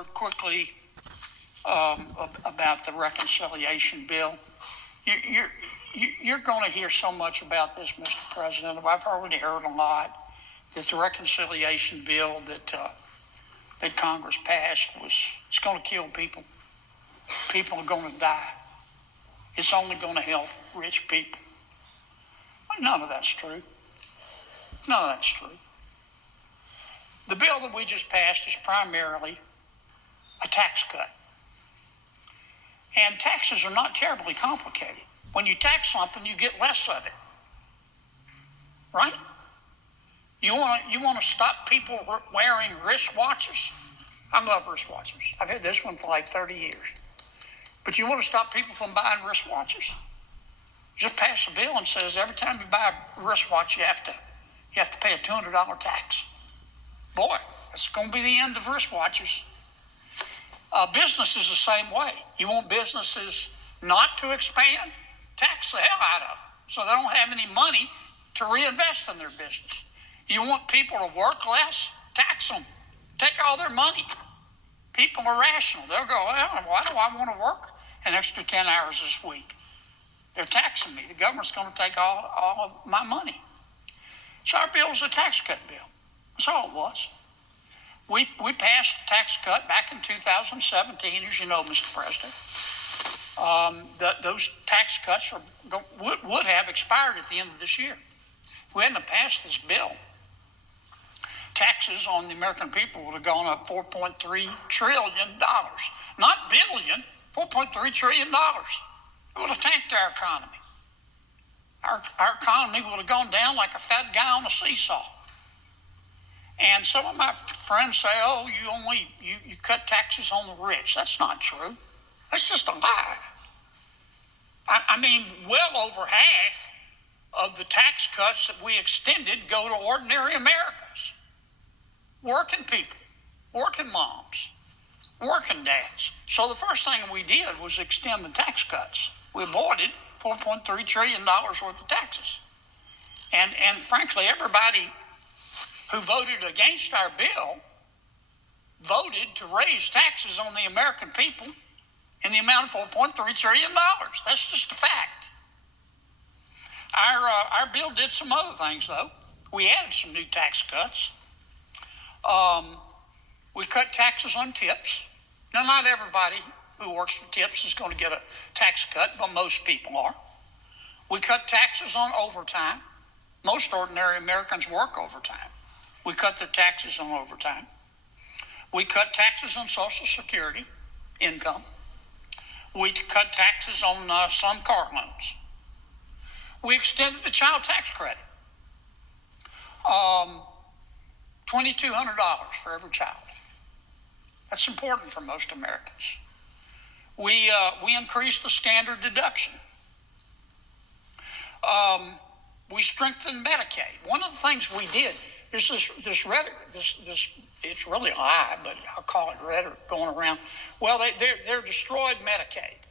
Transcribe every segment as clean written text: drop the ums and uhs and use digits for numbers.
word quickly about the reconciliation bill. You're going to hear so much about this, Mr. President. I've already heard a lot that the reconciliation bill that Congress passed it's going to kill people. People are going to die. It's only going to help rich people. None of that's true. None of that's true. The bill that we just passed is primarily a tax cut. And taxes are not terribly complicated. When you tax something, you get less of it. Right? You want to stop people wearing wristwatches? I love wristwatches. I've had this one for like 30 years. But you want to stop people from buying wristwatches? Just pass a bill and says every time you buy a wristwatch, you have to pay a $200 tax. Boy, that's going to be the end of wristwatches. Business is the same way. You want businesses not to expand? Tax the hell out of them so they don't have any money to reinvest in their business. You want people to work less? Tax them. Take all their money. People are rational. They'll go, well, why do I want to work an extra 10 hours this week? They're taxing me. The government's going to take all of my money. So our bill was a tax cut bill. That's all it was. We passed the tax cut back in 2017, as you know, Mr. President. Those tax cuts would have expired at the end of this year. If we hadn't passed this bill, taxes on the American people would have gone up $4.3 trillion. Not billion, $4.3 trillion. It would have tanked our economy. Our economy would have gone down like a fat guy on a seesaw. And some of my friends say, oh, you cut taxes on the rich. That's not true. That's just a lie. I mean, well over half of the tax cuts that we extended go to ordinary Americans. Working people, working moms, working dads. So the first thing we did was extend the tax cuts. We avoided $4.3 trillion worth of taxes. And frankly, everybody who voted against our bill voted to raise taxes on the American people in the amount of $4.3 trillion. That's just a fact. Our bill did some other things, though. We added some new tax cuts. We cut taxes on tips. Now, not everybody who works for tips is going to get a tax cut, but most people are. We cut taxes on overtime. Most ordinary Americans work overtime. We cut the taxes on overtime. We cut taxes on Social Security income. We cut taxes on some car loans. We extended the child tax credit. $2,200 for every child. That's important for most Americans. We increased the standard deduction. We strengthened Medicaid. One of the things we did is this rhetoric. It's really a lie, but I'll call it rhetoric going around. Well, they're destroyed Medicaid.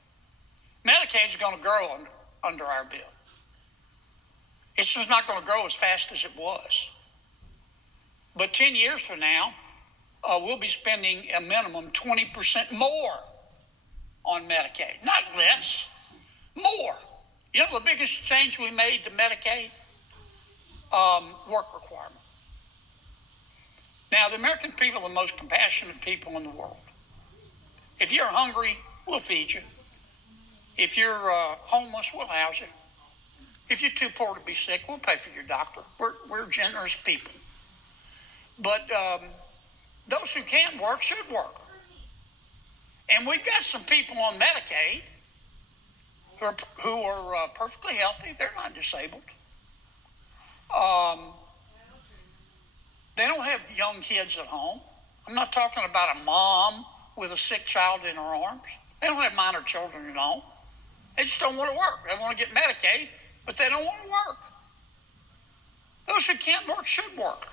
Medicaid's going to grow under our bill. It's just not going to grow as fast as it was. But 10 years from now, we'll be spending a minimum 20% more on Medicaid. Not less, more. You know the biggest change we made to Medicaid? Work requirement. Now, the American people are the most compassionate people in the world. If you're hungry, we'll feed you. If you're homeless, we'll house you. If you're too poor to be sick, we'll pay for your doctor. We're generous people. But those who can work should work. And we've got some people on Medicaid who are perfectly healthy. They're not disabled. They don't have young kids at home. I'm not talking about a mom with a sick child in her arms. They don't have minor children at home. They just don't want to work. They want to get Medicaid, but they don't want to work. Those who can't work should work.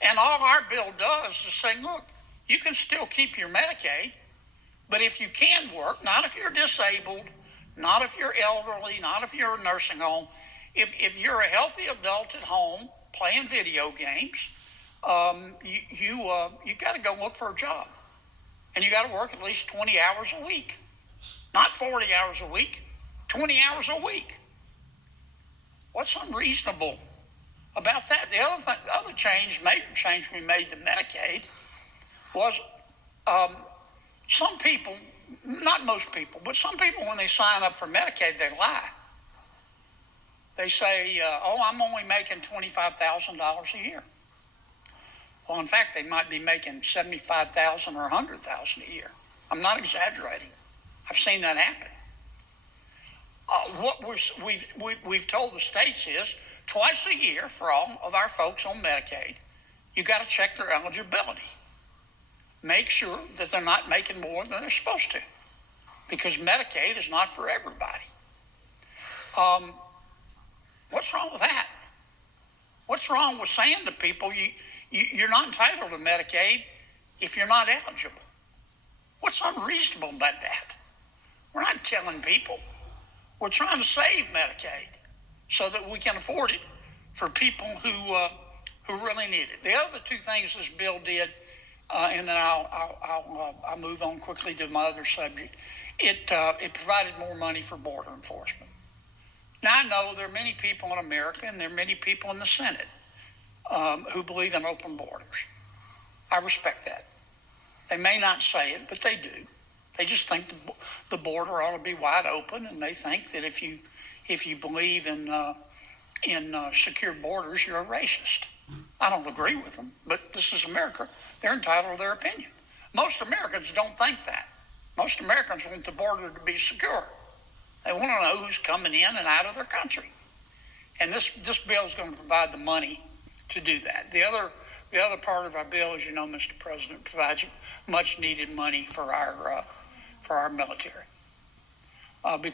And all our bill does is say, look, you can still keep your Medicaid, but if you can work, not if you're disabled, not if you're elderly, not if you're a nursing home, if you're a healthy adult at home playing video games, you got to go look for a job. and you got to work at least 20 hours a week. Not 40 hours a week, 20 hours a week. What's unreasonable about that? The other change, major change we made to Medicaid was some people, not most people, but some people, when they sign up for Medicaid, they lie. They say, oh, I'm only making $25,000 a year. Well, in fact, they might be making $75,000 or $100,000 a year. I'm not exaggerating. I've seen that happen. What we've told the states is twice a year for all of our folks on Medicaid, you got to check their eligibility. Make sure that they're not making more than they're supposed to, because Medicaid is not for everybody. What's wrong with that? What's wrong with saying to people, you're not entitled to Medicaid if you're not eligible? What's unreasonable about that? We're not telling people. We're trying to save Medicaid so that we can afford it for people who really need it. The other two things this bill did, and then I'll move on quickly to my other subject. It provided more money for border enforcement. Now, I know there are many people in America, and there are many people in the Senate who believe in open borders. I respect that. They may not say it, but they do. They just think the border ought to be wide open, and they think that if you believe in secure borders, you're a racist. I don't agree with them, but this is America. They're entitled to their opinion. Most Americans don't think that. Most Americans want the border to be secure. They want to know who's coming in and out of their country. And this bill is going to provide the money to do that. The other part of our bill, as you know, Mr. President, provides much needed money for our military. Because